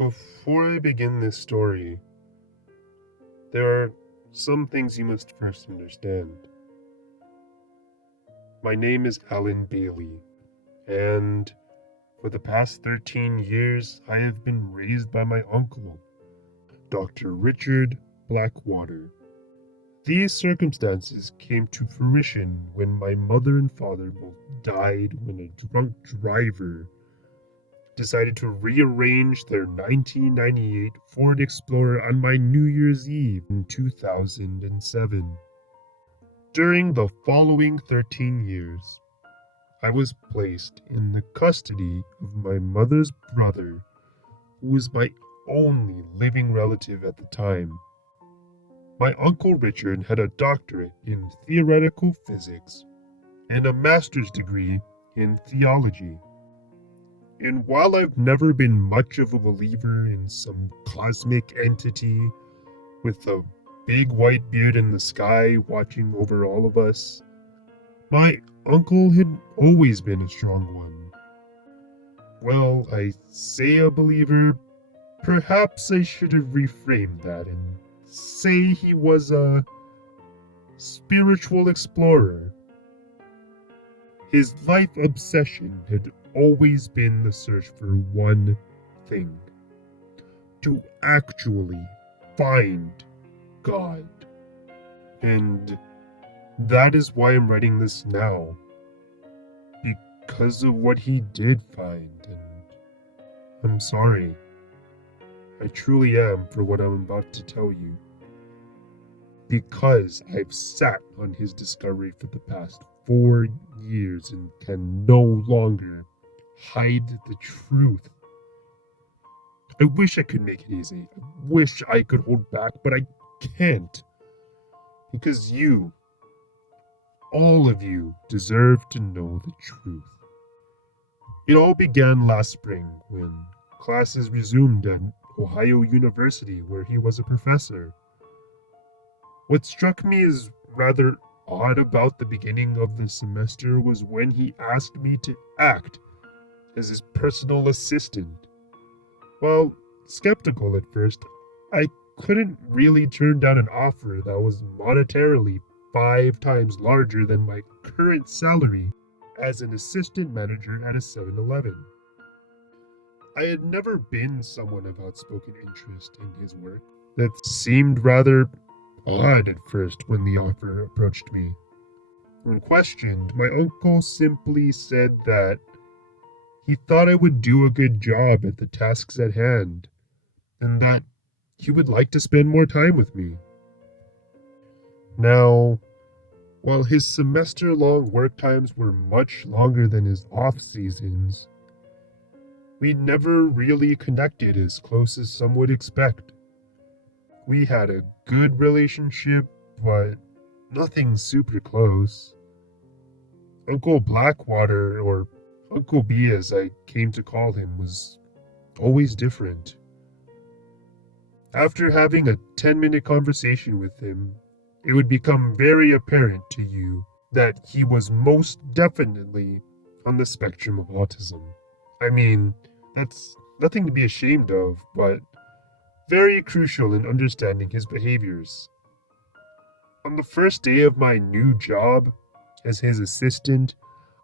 Before I begin this story, there are some things you must first understand. My name is Alan Bailey, and for the past 13 years, I have been raised by my uncle, Dr. Richard Blackwater. These circumstances came to fruition when my mother and father both died when a drunk driver decided to rearrange their 1998 Ford Explorer on my New Year's Eve in 2007. During the following 13 years, I was placed in the custody of my mother's brother, who was my only living relative at the time. My Uncle Richard had a doctorate in theoretical physics and a master's degree in theology. And while I've never been much of a believer in some cosmic entity with a big white beard in the sky watching over all of us, my uncle had always been a strong one. Well, I say a believer, perhaps I should have reframed that and say he was a spiritual explorer. His life obsession had always been the search for one thing: to actually find God. And that is why I'm writing this now, because of what he did find. And I'm sorry. I truly am for what I'm about to tell you, because I've sat on his discovery for the past 4 years and can no longer hide the truth. I wish I could make it easy. I wish I could hold back, but I can't. Because you, all of you, deserve to know the truth. It all began last spring when classes resumed at Ohio University, where he was a professor. What struck me as rather odd about the beginning of the semester was when he asked me to act as his personal assistant. While skeptical at first, I couldn't really turn down an offer that was monetarily 5 times larger than my current salary as an assistant manager at a 7-Eleven. I had never been someone of outspoken interest in his work. That seemed rather odd at first when the offer approached me. When questioned, my uncle simply said that he thought I would do a good job at the tasks at hand, and that he would like to spend more time with me. Now, while his semester-long work times were much longer than his off-seasons, we never really connected as close as some would expect. We had a good relationship, but nothing super close. Uncle Blackwater, or Uncle B as I came to call him, was always different. After having a 10-minute conversation with him, it would become very apparent to you that he was most definitely on the spectrum of autism. I mean, that's nothing to be ashamed of, but very crucial in understanding his behaviors. On the first day of my new job as his assistant,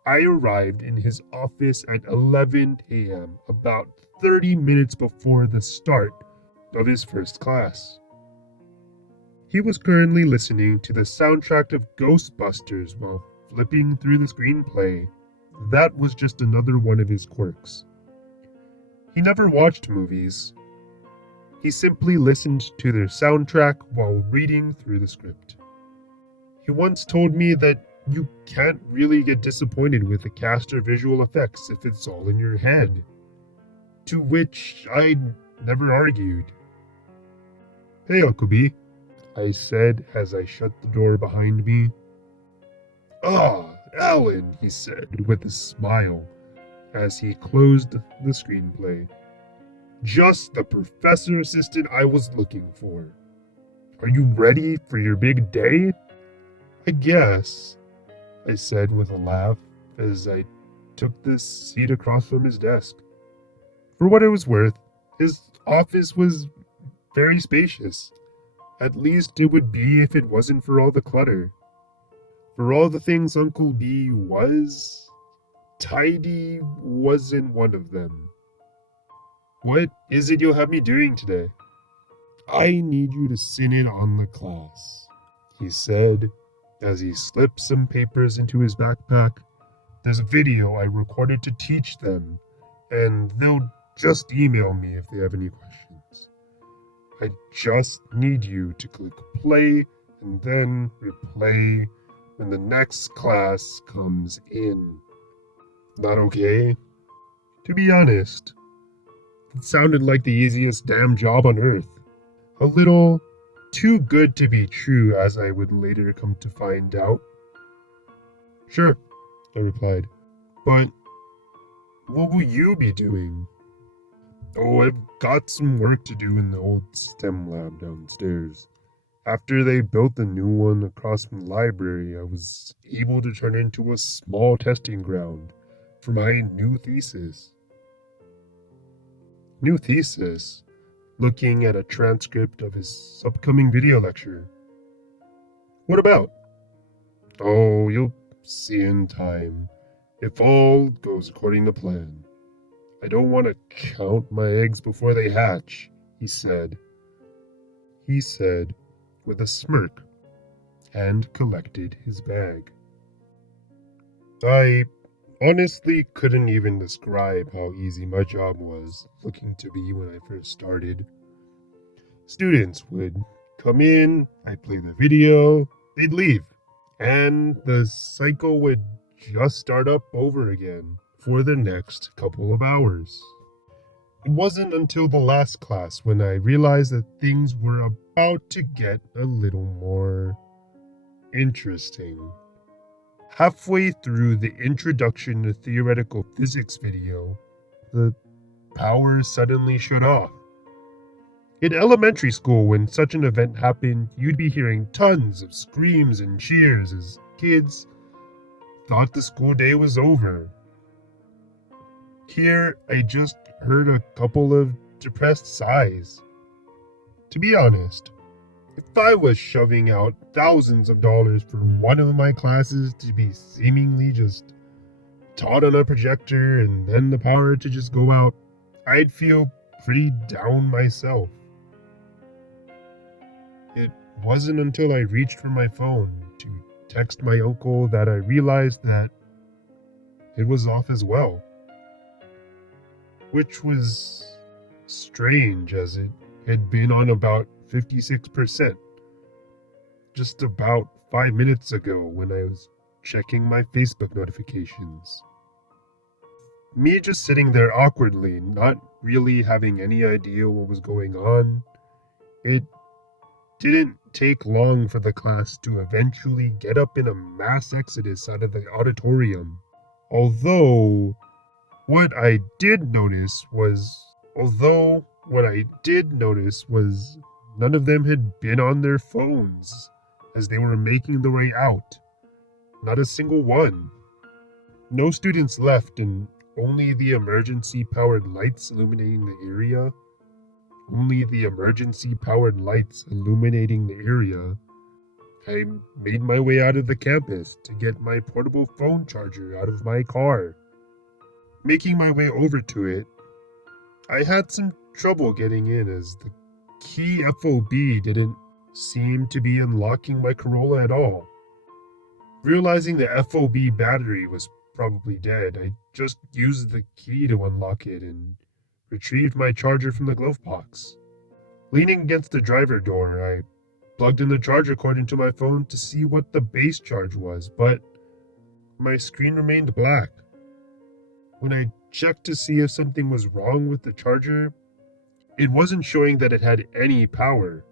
I arrived in his office at 11 a.m., about 30 minutes before the start of his first class. He was currently listening to the soundtrack of Ghostbusters while flipping through the screenplay. That was just another one of his quirks. He never watched movies. He simply listened to their soundtrack while reading through the script. He once told me that you can't really get disappointed with the cast or visual effects if it's all in your head. To which I never argued. "Hey, Uncle B," I said as I shut the door behind me. "Ah, Alan," he said with a smile as he closed the screenplay. "Just the professor assistant I was looking for. Are you ready for your big day?" "I guess," I said with a laugh as I took the seat across from his desk. For what it was worth, his office was very spacious. At least it would be if it wasn't for all the clutter. For all the things Uncle B was, tidy wasn't one of them. What is it you'll have me doing today? I need you to sit in on the class, he said as he slipped some papers into his backpack. There's a video I recorded to teach them, and they'll just email me if they have any questions. I just need you to click play and then replay when the next class comes in. Not okay? To be honest, it sounded like the easiest damn job on earth. A little too good to be true, as I would later come to find out. Sure, I replied. But what will you be doing? Oh, I've got some work to do in the old STEM lab downstairs. After they built the new one across from the library, I was able to turn it into a small testing ground for my new thesis. New thesis? Looking at a transcript of his upcoming video lecture. What about? Oh, you'll see in time, if all goes according to plan. I don't want to count my eggs before they hatch, he said. He said with a smirk, and collected his bag. I honestly couldn't even describe how easy my job was looking to be when I first started. Students would come in, I'd play the video, they'd leave, and the cycle would just start up over again for the next couple of hours. It wasn't until the last class when I realized that things were about to get a little more interesting. Halfway through the Introduction to Theoretical Physics video, the power suddenly shut off. In elementary school, when such an event happened, you'd be hearing tons of screams and cheers as kids thought the school day was over. Here, I just heard a couple of depressed sighs. To be honest, if I was shoving out thousands of dollars for one of my classes to be seemingly just taught on a projector and then the power to just go out, I'd feel pretty down myself. It wasn't until I reached for my phone to text my uncle that I realized that it was off as well. Which was strange, as it had been on about 56%. Just about 5 minutes ago when I was checking my Facebook notifications. Me just sitting there awkwardly, not really having any idea what was going on. It didn't take long for the class to eventually get up in a mass exodus out of the auditorium. Although what I did notice was none of them had been on their phones as they were making their way out. Not a single one. No students left, and only the emergency-powered lights illuminating the area. I made my way out of the campus to get my portable phone charger out of my car. Making my way over to it, I had some trouble getting in as the key FOB didn't seem to be unlocking my Corolla at all. Realizing the FOB battery was probably dead, I just used the key to unlock it and retrieved my charger from the glove box. Leaning against the driver door, I plugged in the charger cord into my phone to see what the base charge was, but my screen remained black. When I checked to see if something was wrong with the charger, it wasn't showing that it had any power.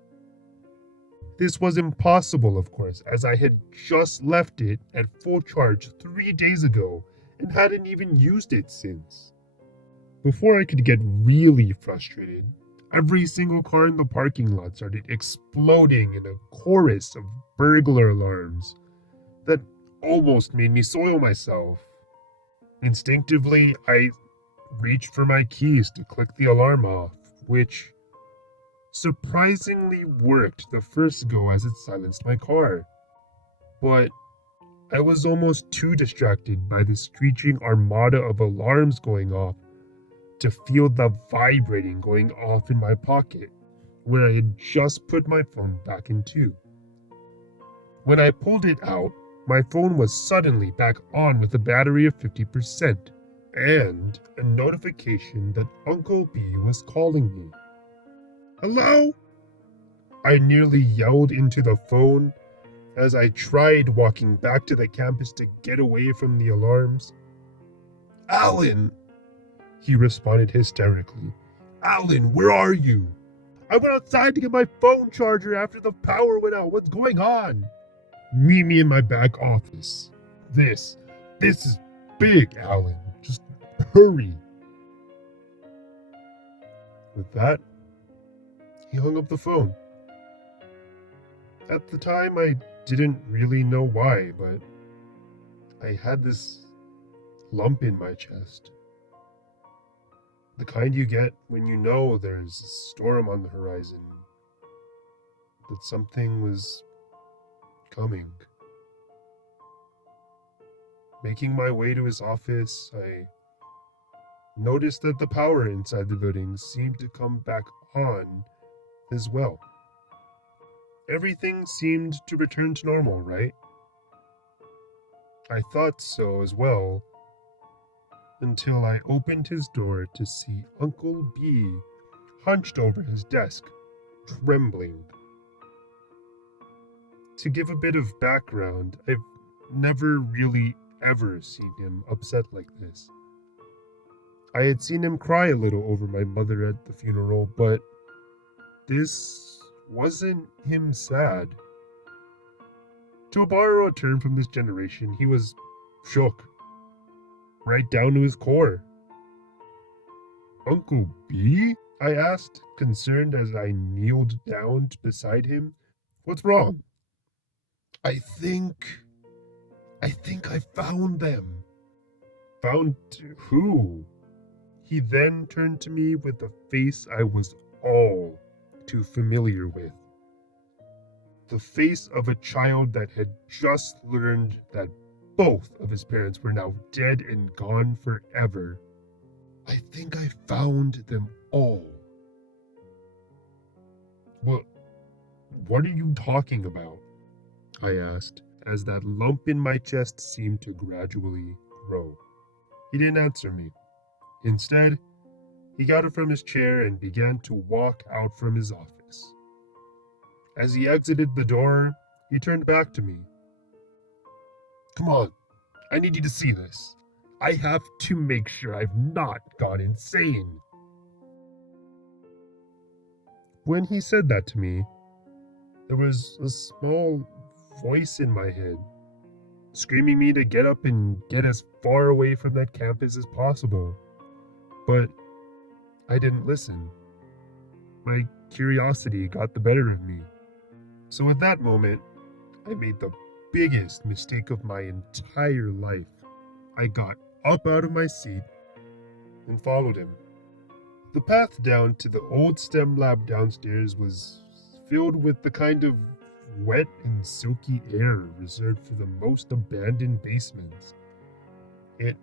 This was impossible, of course, as I had just left it at full charge 3 days ago and hadn't even used it since. Before I could get really frustrated, every single car in the parking lot started exploding in a chorus of burglar alarms that almost made me soil myself. Instinctively, I reached for my keys to click the alarm off, which surprisingly worked the first go as it silenced my car. But I was almost too distracted by the screeching armada of alarms going off to feel the vibrating going off in my pocket, where I had just put my phone back into. When I pulled it out, my phone was suddenly back on with a battery of 50% and a notification that Uncle B was calling me. "Hello?" I nearly yelled into the phone as I tried walking back to the campus to get away from the alarms. "Alan," he responded hysterically. "Alan, where are you? I went outside to get my phone charger after the power went out. What's going on?" "Meet me in my back office. This is big, Alan. Just hurry." With that, he hung up the phone. At the time, I didn't really know why, but I had this lump in my chest. The kind you get when you know there's a storm on the horizon, that something was coming. Making my way to his office, I noticed that the power inside the building seemed to come back on as well. Everything seemed to return to normal, right? I thought so as well, until I opened his door to see Uncle B hunched over his desk, trembling. To give a bit of background, I've never really ever seen him upset like this. I had seen him cry a little over my mother at the funeral, but this wasn't him sad. To borrow a term from this generation, he was shook, right down to his core. "Uncle B?" I asked, concerned as I kneeled down beside him. "What's wrong?" I think I found them." "Found who?" He then turned to me with a face I was all too familiar with. The face of a child that had just learned that both of his parents were now dead and gone forever. "I think I found them all." What are you talking about?" I asked, as that lump in my chest seemed to gradually grow. He didn't answer me. Instead, he got up from his chair and began to walk out from his office. As he exited the door, he turned back to me. "Come on, I need you to see this. I have to make sure I've not gone insane." When he said that to me, there was a small voice in my head, screaming me to get up and get as far away from that campus as possible. But I didn't listen. My curiosity got the better of me. So at that moment, I made the biggest mistake of my entire life. I got up out of my seat and followed him. The path down to the old STEM lab downstairs was filled with the kind of wet and silky air reserved for the most abandoned basements. It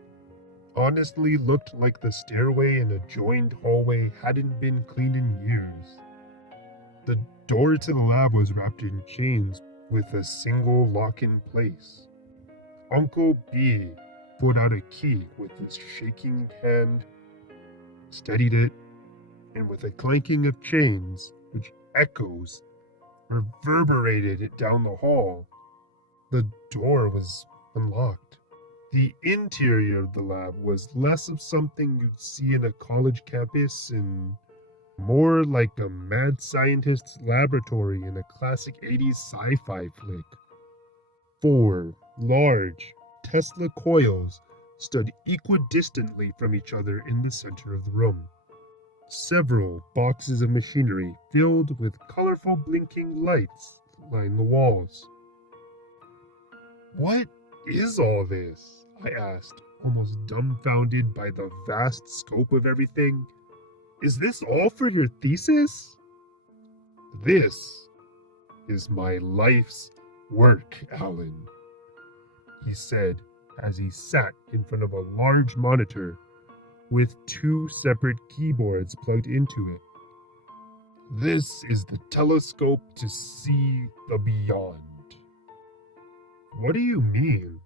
honestly looked like the stairway in a joined hallway hadn't been cleaned in years. The door to the lab was wrapped in chains with a single lock in place. Uncle B pulled out a key with his shaking hand, steadied it, and with a clanking of chains, which echoes reverberated it down the hall, the door was unlocked. The interior of the lab was less of something you'd see in a college campus and more like a mad scientist's laboratory in a classic 80s sci-fi flick. 4 large Tesla coils stood equidistantly from each other in the center of the room. Several boxes of machinery filled with colorful blinking lights lined the walls. "What is all this?" I asked, almost dumbfounded by the vast scope of everything. Is this all for your thesis? This is my life's work, Alan, he said as he sat in front of a large monitor with 2 separate keyboards plugged into it. This is the telescope to see the beyond. What do you mean?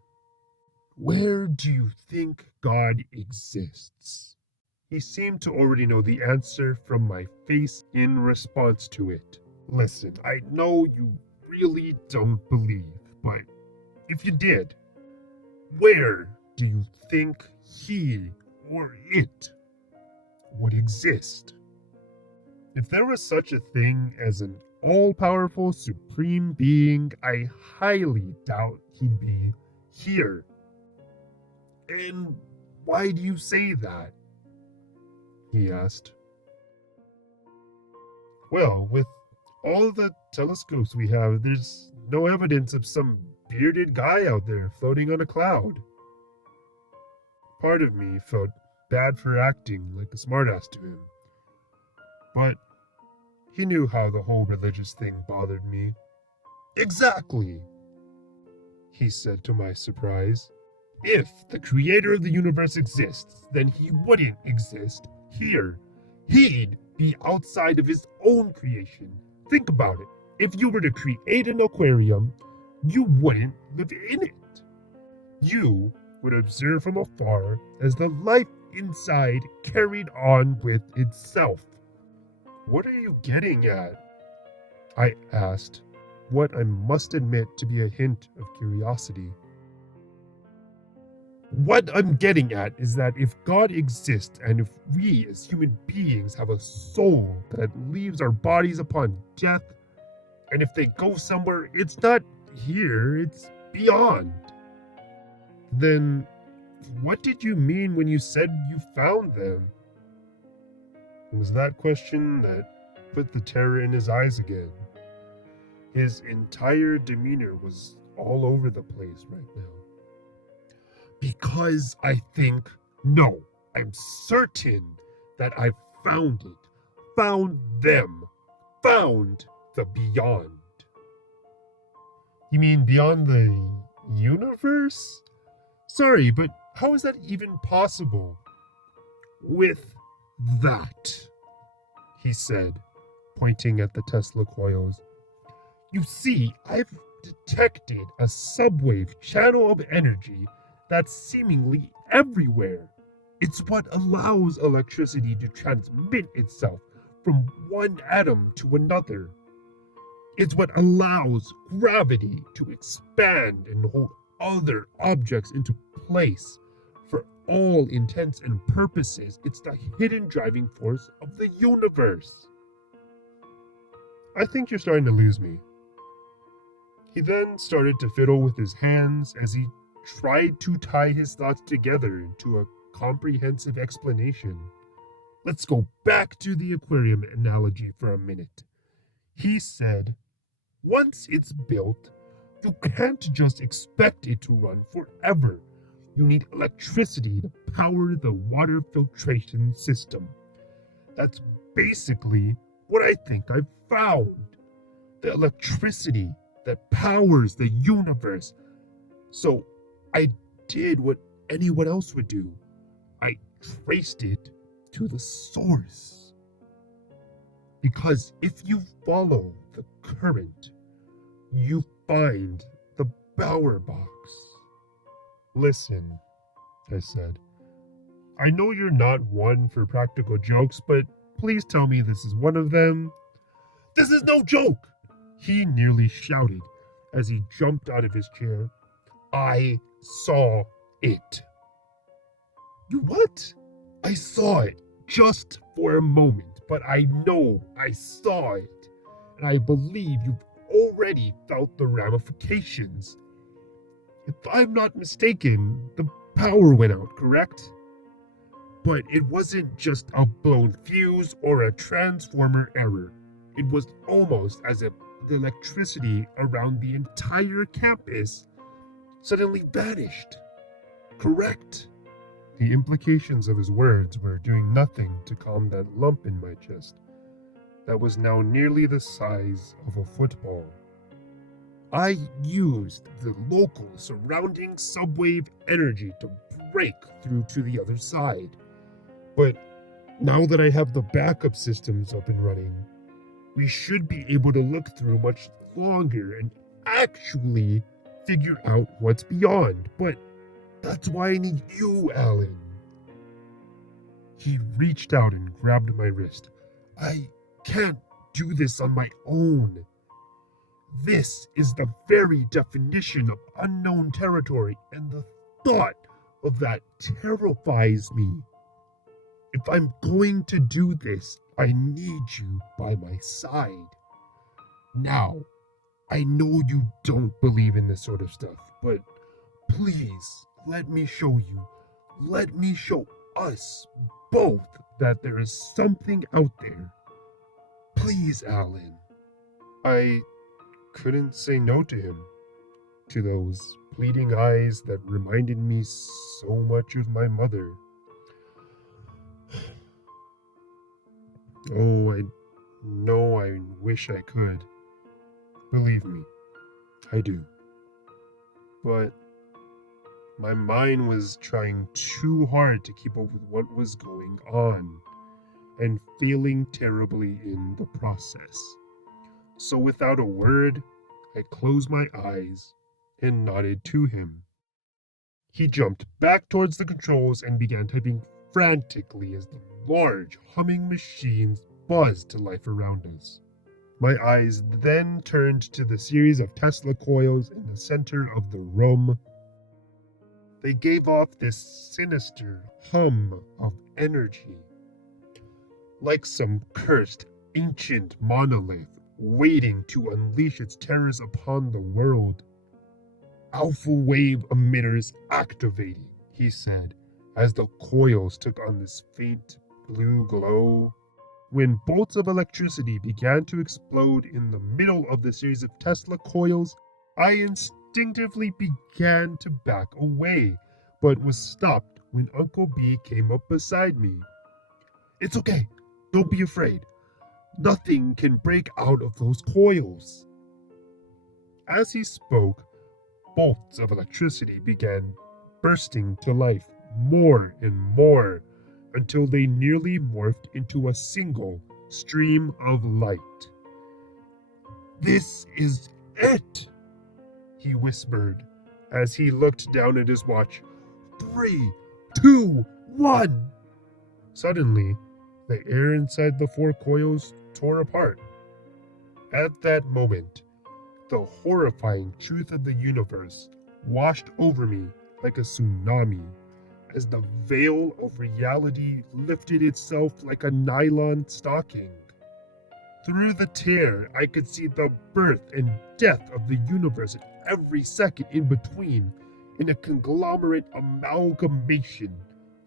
Where do you think God exists? He seemed to already know the answer from my face in response to it. Listen, I know you really don't believe, but if you did, where do you think he or it would exist? If there was such a thing as an all-powerful supreme being, I highly doubt he'd be here. And why do you say that? He asked. Well, with all the telescopes we have, there's no evidence of some bearded guy out there floating on a cloud. Part of me felt bad for acting like a smartass to him. But he knew how the whole religious thing bothered me. Exactly, he said to my surprise. If the creator of the universe exists, then he wouldn't exist here. He'd be outside of his own creation. Think about it. If you were to create an aquarium, you wouldn't live in it. You would observe from afar as the life inside carried on with itself. What are you getting at? I asked, what I must admit to be a hint of curiosity. What I'm getting at is that if God exists and if we as human beings have a soul that leaves our bodies upon death, and if they go somewhere, it's not here, it's beyond. Then what did you mean when you said you found them? It was that question that put the terror in his eyes again. His entire demeanor was all over the place right now. Because I think, no, I'm certain that I found it, found them, found the beyond. You mean beyond the universe? Sorry, but how is that even possible? With that, he said, pointing at the Tesla coils. You see, I've detected a subwave channel of energy that's seemingly everywhere. It's what allows electricity to transmit itself from one atom to another. It's what allows gravity to expand and hold other objects into place. For all intents and purposes, it's the hidden driving force of the universe. I think you're starting to lose me. He then started to fiddle with his hands as he tried to tie his thoughts together into a comprehensive explanation. Let's go back to the aquarium analogy for a minute. He said, once it's built, you can't just expect it to run forever. You need electricity to power the water filtration system. That's basically what I think I've found. The electricity that powers the universe. So I did what anyone else would do. I traced it to the source. Because if you follow the current, you find the Bower box. Listen, I said. I know you're not one for practical jokes, but please tell me this is one of them. This is no joke! He nearly shouted as he jumped out of his chair. I saw it. You what? I saw it just for a moment, but I know I saw it. And I believe you've already felt the ramifications. If I'm not mistaken, the power went out, correct? But it wasn't just a blown fuse or a transformer error. It was almost as if the electricity around the entire campus suddenly vanished. Correct? The implications of his words were doing nothing to calm that lump in my chest that was now nearly the size of a football. I used the local surrounding subwave energy to break through to the other side. But now that I have the backup systems up and running, we should be able to look through much longer and actually figure out what's beyond. But that's why I need you, Alan. He reached out and grabbed my wrist. I can't do this on my own. This is the very definition of unknown territory, and the thought of that terrifies me. If I'm going to do this, I need you by my side. Now, I know you don't believe in this sort of stuff, but please let me show you. Let me show us both that there is something out there. Please, Alan. I couldn't say no to him, to those pleading eyes that reminded me so much of my mother. Oh, I know I wish I could. Believe me, I do. But my mind was trying too hard to keep up with what was going on, and failing terribly in the process. So without a word, I closed my eyes and nodded to him. He jumped back towards the controls and began typing frantically as the large, humming machines buzzed to life around us. My eyes then turned to the series of Tesla coils in the center of the room. They gave off this sinister hum of energy, like some cursed ancient monolith waiting to unleash its terrors upon the world. Alpha wave emitters activated, he said, as the coils took on this faint blue glow. When bolts of electricity began to explode in the middle of the series of Tesla coils, I instinctively began to back away, but was stopped when Uncle B came up beside me. It's okay, don't be afraid. Nothing can break out of those coils. As he spoke, bolts of electricity began bursting to life more and more until they nearly morphed into a single stream of light. This is it, he whispered as he looked down at his watch. 3, 2, 1. Suddenly, the air inside the 4 coils tore apart. At that moment, the horrifying truth of the universe washed over me like a tsunami, as the veil of reality lifted itself like a nylon stocking. Through the tear, I could see the birth and death of the universe at every second in between, in a conglomerate amalgamation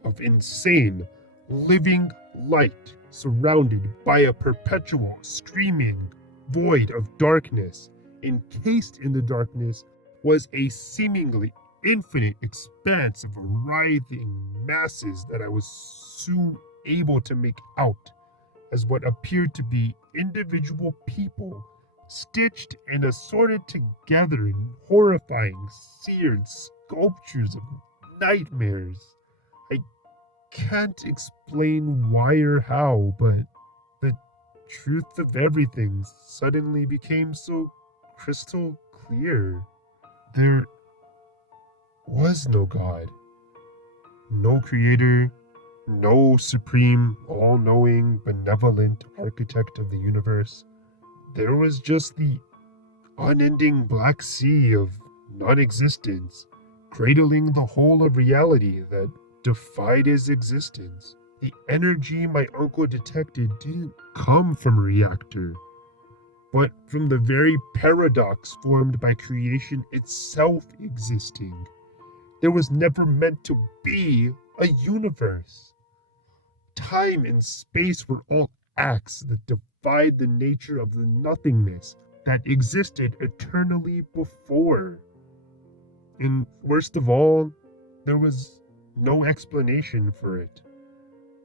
of insane, living light surrounded by a perpetual, screaming void of darkness. Encased in the darkness was a seemingly infinite expanse of writhing masses that I was soon able to make out as what appeared to be individual people stitched and assorted together in horrifying, seared sculptures of nightmares. I can't explain why or how, but the truth of everything suddenly became so crystal clear. There was no God, no creator, no supreme, all-knowing, benevolent architect of the universe. There was just the unending black sea of non-existence, cradling the whole of reality that defied his existence. The energy my uncle detected didn't come from a reactor, but from the very paradox formed by creation itself existing. There was never meant to be a universe. Time and space were all acts that defied the nature of the nothingness that existed eternally before. And worst of all, there was no explanation for it.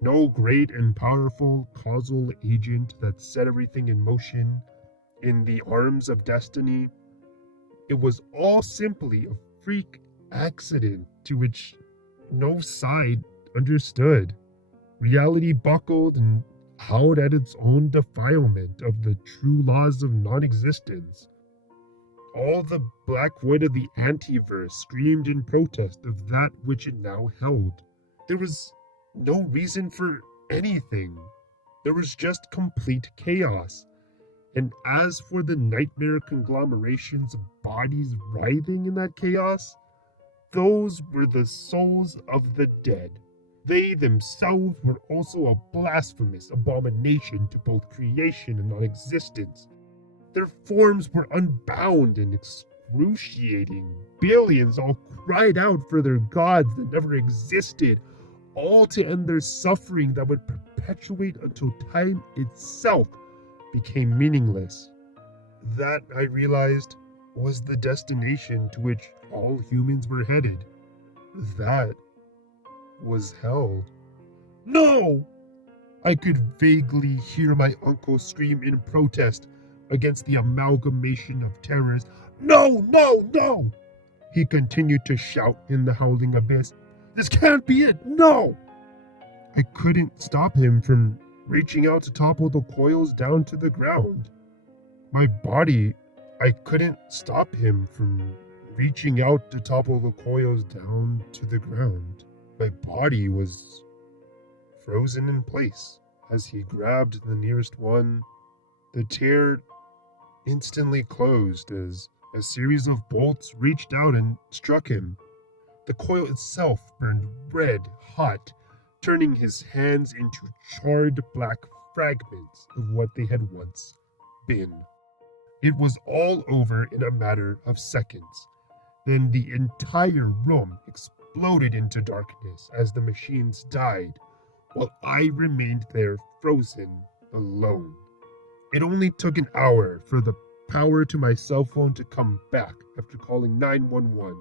No great and powerful causal agent that set everything in motion in the arms of destiny. It was all simply a freak accident to which no side understood. Reality buckled and howled at its own defilement of the true laws of non-existence. All the black void of the antiverse screamed in protest of that which it now held. There was no reason for anything. There was just complete chaos. And as for the nightmare conglomerations of bodies writhing in that chaos, those were the souls of the dead. They themselves were also a blasphemous abomination to both creation and non-existence. Their forms were unbound and excruciating. Billions all cried out for their gods that never existed, all to end their suffering that would perpetuate until time itself became meaningless. That, I realized, was the destination to which all humans were headed. That was hell. No! I could vaguely hear my uncle scream in protest against the amalgamation of terrors. No, no, no! He continued to shout in the howling abyss. This can't be it! No! I couldn't stop him from reaching out to topple the coils down to the ground. I couldn't stop him from reaching out to topple the coils down to the ground. My body was frozen in place as he grabbed the nearest one. The tear instantly closed as a series of bolts reached out and struck him. The coil itself burned red hot, turning his hands into charred black fragments of what they had once been. It was all over in a matter of seconds. Then the entire room exploded into darkness as the machines died, while I remained there frozen, alone. It only took an hour for the power to my cell phone to come back after calling 911.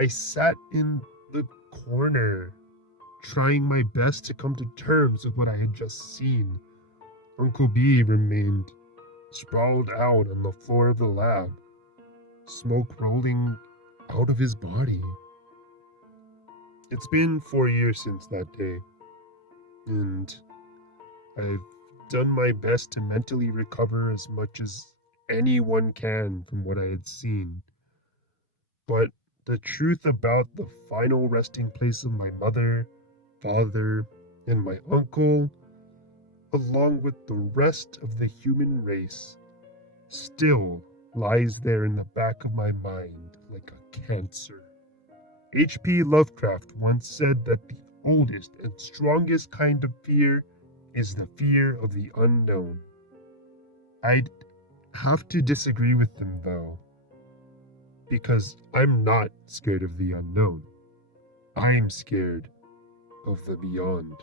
I sat in the corner, trying my best to come to terms with what I had just seen. Uncle B remained sprawled out on the floor of the lab, smoke rolling out of his body. It's been 4 years since that day, and I've done my best to mentally recover as much as anyone can from what I had seen. But the truth about the final resting place of my mother, father, and my uncle, along with the rest of the human race, still lies there in the back of my mind like a cancer. H.P. Lovecraft once said that the oldest and strongest kind of fear is the fear of the unknown. I'd have to disagree with him, though, because I'm not scared of the unknown. I'm scared of the beyond.